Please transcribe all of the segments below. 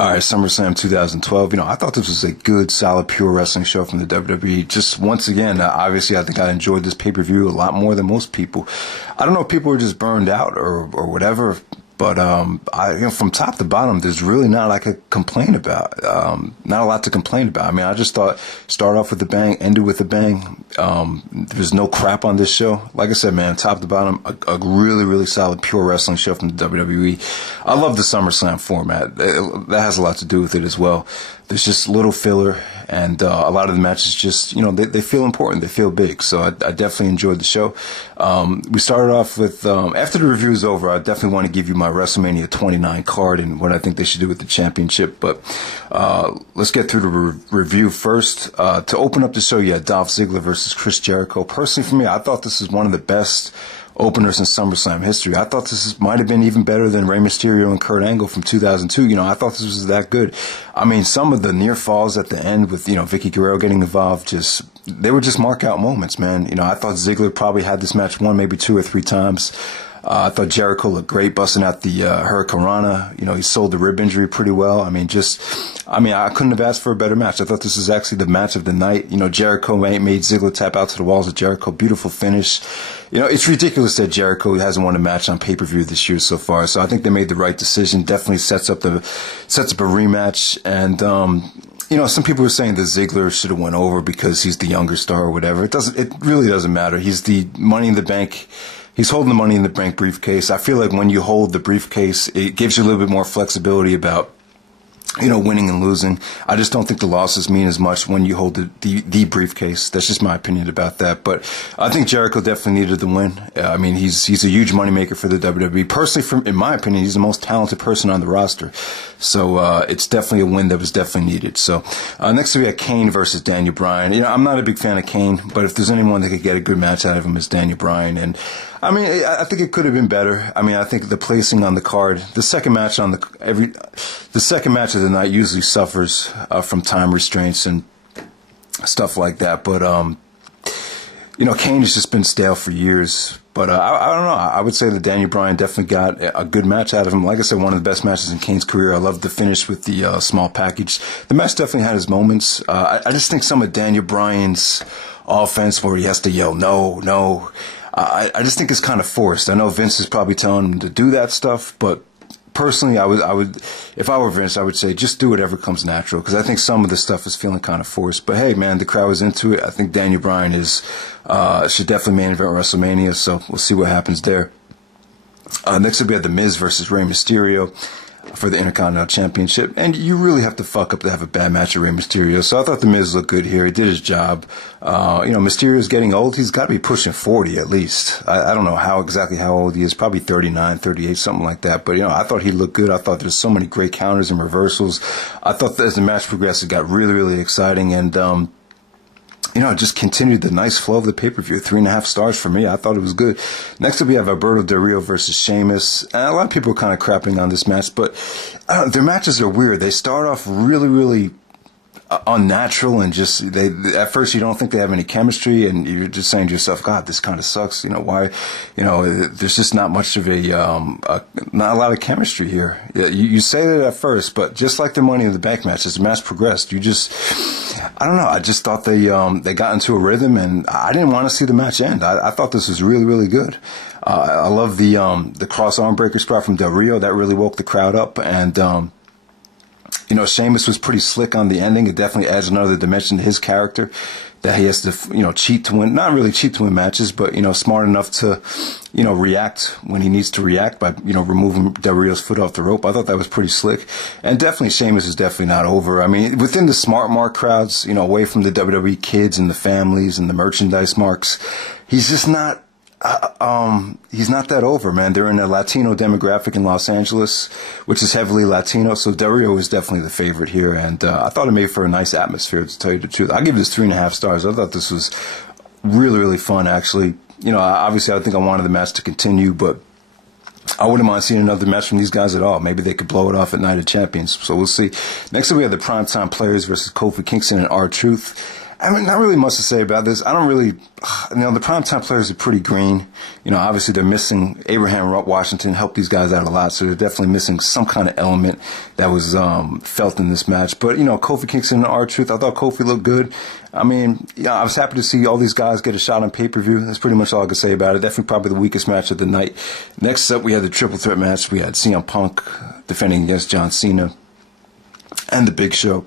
All right, SummerSlam 2012. I thought this was a good, solid, pure wrestling show from the WWE. Just once again, obviously, I think I enjoyed this pay-per-view a lot more than most people. I don't know if people were just burned out or whatever, but from top to bottom, there's really not a lot to complain about. Not a lot to complain about. I mean, I just thought start off with a bang, end it with a bang. There's no crap on this show. Like I said, man, top to bottom, a really, really solid, pure wrestling show from the WWE. I love the SummerSlam format. That has a lot to do with it as well. There's just little filler, and a lot of the matches just, they feel important. They feel big. So I definitely enjoyed the show. We started off with, after the review is over, I definitely want to give you my WrestleMania 29 card and what I think they should do with the championship. But let's get through the review first. To open up the show, you had Dolph Ziggler versus Chris Jericho. Personally, for me, I thought this was one of the best openers in SummerSlam history. I thought this might have been even better than Rey Mysterio and Kurt Angle from 2002. I thought this was that good. I mean, some of the near falls at the end with, Vicky Guerrero getting involved, they were just mark out moments, man. I thought Ziggler probably had this match won maybe 2 or 3 times. I thought Jericho looked great busting out the Hurricanrana. He sold the rib injury pretty well. I couldn't have asked for a better match. I thought this was actually the match of the night. Jericho made Ziggler tap out to the walls of Jericho. Beautiful finish. It's ridiculous that Jericho hasn't won a match on pay-per-view this year so far. So I think they made the right decision. Definitely sets up a rematch. And, some people were saying that Ziggler should have went over because he's the younger star or whatever. It really doesn't matter. He's the Money in the Bank. He's holding the Money in the Bank briefcase. I feel like when you hold the briefcase, it gives you a little bit more flexibility about, winning and losing. I just don't think the losses mean as much when you hold the briefcase. That's just my opinion about that. But I think Jericho definitely needed the win. He's a huge moneymaker for the WWE. Personally, in my opinion, he's the most talented person on the roster. So it's definitely a win that was definitely needed. So next we have Kane versus Daniel Bryan. I'm not a big fan of Kane, but if there's anyone that could get a good match out of him, it's Daniel Bryan. And I think it could have been better. I think the placing on the card, the second match of the night usually suffers from time restraints and stuff like that. But Kane has just been stale for years. But I don't know. I would say that Daniel Bryan definitely got a good match out of him. Like I said, one of the best matches in Kane's career. I loved the finish with the small package. The match definitely had its moments. I just think some of Daniel Bryan's offense where he has to yell no, no. I just think it's kind of forced. I know Vince is probably telling him to do that stuff, but personally, I would, if I were Vince, I would say just do whatever comes natural, because I think some of the stuff is feeling kind of forced. But hey, man, the crowd was into it. I think Daniel Bryan should definitely main event WrestleMania, so we'll see what happens there. Next up, we had The Miz versus Rey Mysterio for the Intercontinental Championship, and you really have to fuck up to have a bad match with Rey Mysterio. So I thought The Miz looked good here. He did his job. Mysterio's getting old. He's got to be pushing 40 at least. I don't know exactly how old he is. Probably 39, 38, something like that. But, I thought he looked good. I thought there's so many great counters and reversals. I thought that as the match progressed, it got really, really exciting. And, it just continued the nice flow of the pay-per-view. 3.5 stars for me. I thought it was good. Next up, we have Alberto Del Rio versus Sheamus. And a lot of people are kind of crapping on this match, but their matches are weird. They start off really, really unnatural, and just at first you don't think they have any chemistry, and you're just saying to yourself, God, this kind of sucks. Why? There's just not much of not a lot of chemistry here. You say that at first, but just like the Money in the Bank match, as the match progressed, I don't know. I just thought they got into a rhythm, and I didn't want to see the match end. I thought this was really, really good. I love the cross arm breaker spot from Del Rio. That really woke the crowd up, and Sheamus was pretty slick on the ending. It definitely adds another dimension to his character, that he has to, cheat to win, not really cheat to win matches, but, smart enough to, react when he needs to react by, removing Del Rio's foot off the rope. I thought that was pretty slick. And definitely Sheamus is definitely not over. Within the smart mark crowds, away from the WWE kids and the families and the merchandise marks, he's just not, he's not that over, man. They're in a Latino demographic in Los Angeles, which is heavily Latino. So Del Rio is definitely the favorite here. And I thought it made for a nice atmosphere, to tell you the truth. I give this 3.5 stars. I thought this was really, really fun, actually. Obviously, I think I wanted the match to continue, but I wouldn't mind seeing another match from these guys at all. Maybe they could blow it off at Night of Champions. So we'll see. Next up, we have the Primetime Players versus Kofi Kingston and R-Truth. I mean, not really much to say about this. I don't really, the primetime players are pretty green. Obviously they're missing Abraham Washington, helped these guys out a lot, so they're definitely missing some kind of element that was felt in this match. But, Kofi Kingston and R-Truth, I thought Kofi looked good. I mean, I was happy to see all these guys get a shot on pay-per-view. That's pretty much all I could say about it. Definitely probably the weakest match of the night. Next up, we had the triple threat match. We had CM Punk defending against John Cena and The Big Show.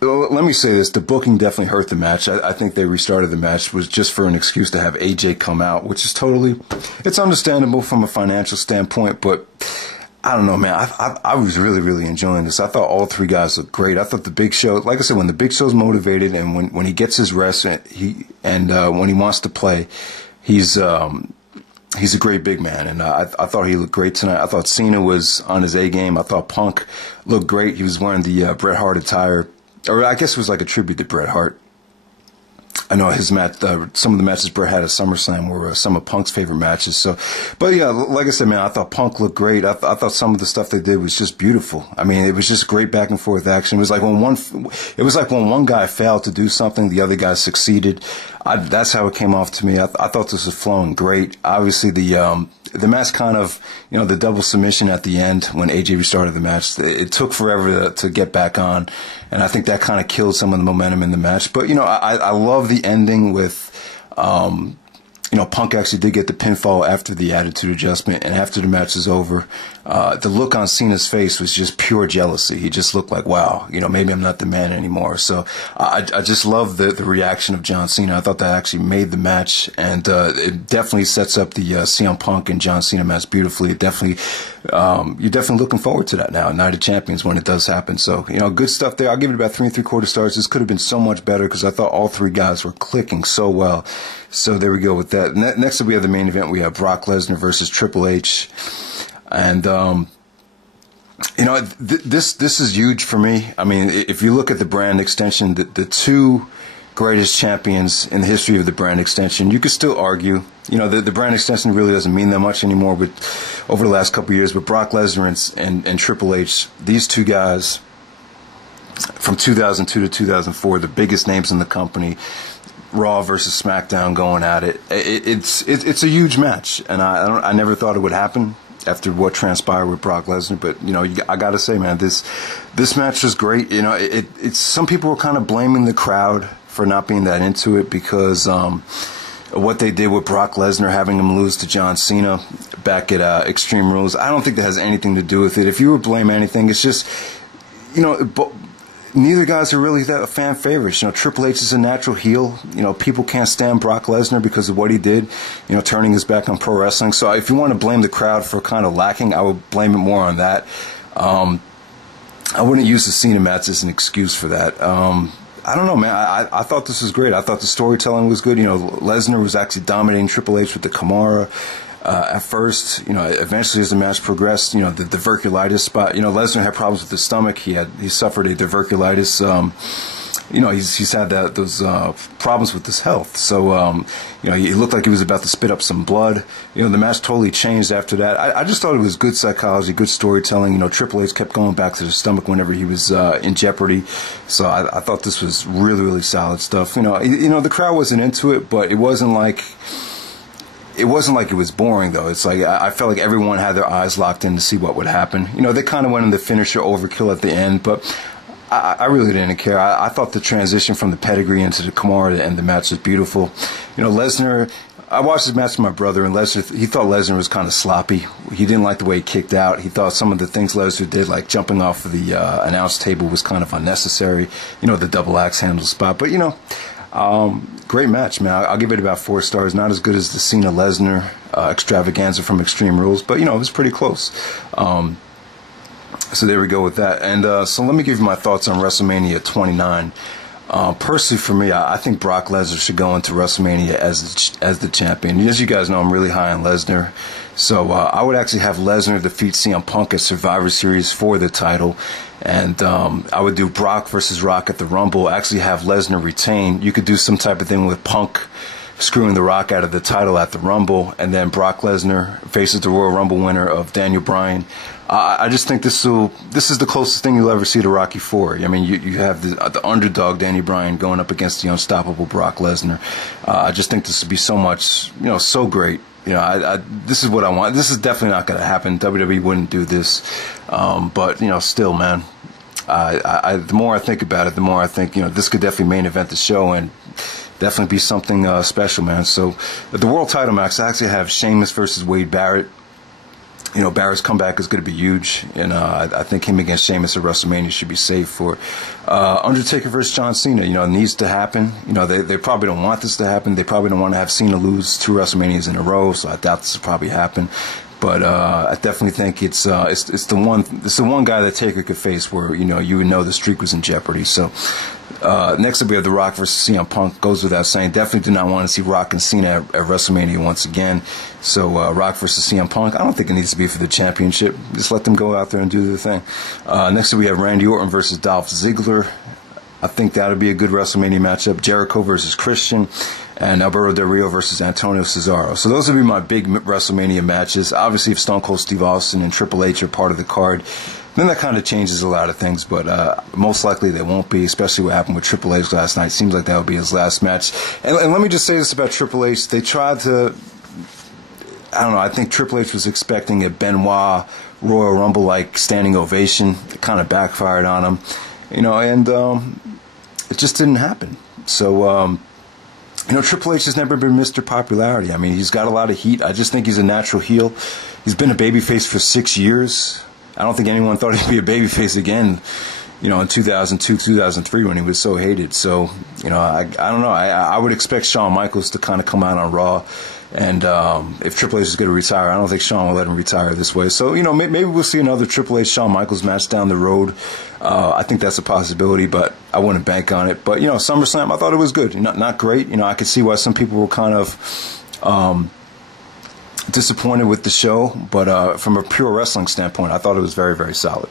Let me say this, the booking definitely hurt the match. I think they restarted the match was just for an excuse to have AJ come out, which is it's understandable from a financial standpoint, but I don't know, man. I was really, really enjoying this. I thought all three guys looked great. I thought the Big Show, like I said, when the Big Show's motivated and when he gets his rest when he wants to play, he's a great big man, and I thought he looked great tonight. I thought Cena was on his A game. I thought Punk looked great. He was wearing the Bret Hart attire. Or I guess it was like a tribute to Bret Hart. I know his match, some of the matches Bret had at SummerSlam were some of Punk's favorite matches. So, but yeah, like I said, man, I thought Punk looked great. I thought some of the stuff they did was just beautiful. I mean, it was just great back and forth action. It was like when one guy failed to do something, the other guy succeeded. That's how it came off to me. I thought this was flowing great. Obviously, the match kind of, the double submission at the end when AJ restarted the match, it took forever to get back on. And I think that kind of killed some of the momentum in the match. But, I love the ending with, Punk actually did get the pinfall after the attitude adjustment, and after the match is over, the look on Cena's face was just pure jealousy. He just looked like, wow, maybe I'm not the man anymore. So I just love the reaction of John Cena. I thought that actually made the match, and it definitely sets up the CM Punk and John Cena match beautifully. It definitely, you're definitely looking forward to that now, Night of Champions, when it does happen. So, good stuff there. I'll give it about 3 3/4 stars. This could have been so much better because I thought all three guys were clicking so well. So there we go with that. Next up, we have the main event. We have Brock Lesnar versus Triple H. And, this is huge for me. I mean, if you look at the brand extension, the two greatest champions in the history of the brand extension, you could still argue, the brand extension really doesn't mean that much anymore, but over the last couple of years, but Brock Lesnar and Triple H, these two guys from 2002 to 2004, the biggest names in the company, Raw versus SmackDown going at it. It's a huge match, and I never thought it would happen after what transpired with Brock Lesnar. But I gotta say, man, this match was great. It's some people were kind of blaming the crowd for not being that into it because what they did with Brock Lesnar, having him lose to John Cena back at Extreme Rules. I don't think that has anything to do with it. If you would blame anything, it's just neither guys are really that fan favorites. Triple H is a natural heel. People can't stand Brock Lesnar because of what he did, turning his back on pro wrestling. So if you want to blame the crowd for kind of lacking, I would blame it more on that. I wouldn't use the Cena match as an excuse for that. I don't know, man. I thought this was great. I thought the storytelling was good. Lesnar was actually dominating Triple H with the Kimura. At first, eventually as the match progressed, the diverculitis spot, Lesnar had problems with his stomach. He suffered a diverculitis. He's had those problems with his health. So, he looked like he was about to spit up some blood. The match totally changed after that. I just thought it was good psychology, good storytelling. Triple H kept going back to the stomach whenever he was in jeopardy. So I thought this was really, really solid stuff. The crowd wasn't into it, but it wasn't like it was boring, though. It's like I felt like everyone had their eyes locked in to see what would happen. They kind of went in the finisher overkill at the end, but I really didn't care. I thought the transition from the pedigree into the Kimura and the match was beautiful. Lesnar, I watched this match with my brother, and he thought Lesnar was kind of sloppy. He didn't like the way he kicked out. He thought some of the things Lesnar did, like jumping off of the announce table, was kind of unnecessary. The double axe handle spot. But, great match, man. I'll give it about 4 stars. Not as good as the Cena Lesnar extravaganza from Extreme Rules, but it was pretty close. So there we go with that. And so let me give you my thoughts on WrestleMania 29. Personally, for me, I think Brock Lesnar should go into WrestleMania as the champion. As you guys know, I'm really high on Lesnar. So I would actually have Lesnar defeat CM Punk at Survivor Series for the title. And I would do Brock versus Rock at the Rumble. Actually have Lesnar retain. You could do some type of thing with Punk screwing The Rock out of the title at the Rumble, and then Brock Lesnar faces the Royal Rumble winner of Daniel Bryan. I just think this is the closest thing you'll ever see to Rocky IV. I mean, you have the underdog Daniel Bryan going up against the unstoppable Brock Lesnar. I just think this would be so much, so great. This is what I want. This is definitely not going to happen. WWE wouldn't do this, but still, man. The more I think about it, the more I think this could definitely main event the show and definitely be something special, man. So the world title match, I actually have Sheamus versus Wade Barrett. Barrett's comeback is going to be huge, and I think him against Sheamus at WrestleMania should be safe for Undertaker versus John Cena. It needs to happen. They probably don't want this to happen. They probably don't want to have Cena lose 2 WrestleManias in a row, so I doubt this will probably happen. But I definitely think it's the one guy that Taker could face where you would know the streak was in jeopardy. So next up we have The Rock versus CM Punk. Goes without saying. Definitely do not want to see Rock and Cena at WrestleMania once again. So Rock versus CM Punk. I don't think it needs to be for the championship. Just let them go out there and do their thing. Next up we have Randy Orton versus Dolph Ziggler. I think that would be a good WrestleMania matchup. Jericho versus Christian, and Alberto Del Rio versus Antonio Cesaro. So those would be my big WrestleMania matches. Obviously, if Stone Cold Steve Austin and Triple H are part of the card, then that kind of changes a lot of things. But most likely they won't be, especially what happened with Triple H last night. Seems like that would be his last match. And let me just say this about Triple H. They tried to, I don't know, I think Triple H was expecting a Benoit Royal Rumble-like standing ovation. It kind of backfired on him. And it just didn't happen. So, Triple H has never been Mr. Popularity. I mean, he's got a lot of heat. I just think he's a natural heel. He's been a babyface for 6 years. I don't think anyone thought he'd be a babyface again, in 2002, 2003 when he was so hated. So, I don't know. I would expect Shawn Michaels to kind of come out on Raw. And if Triple H is going to retire, I don't think Shawn will let him retire this way. So, maybe we'll see another Triple H Shawn Michaels match down the road. I think that's a possibility, but I wouldn't bank on it. But, SummerSlam, I thought it was good. Not great. I could see why some people were kind of disappointed with the show. But from a pure wrestling standpoint, I thought it was very, very solid.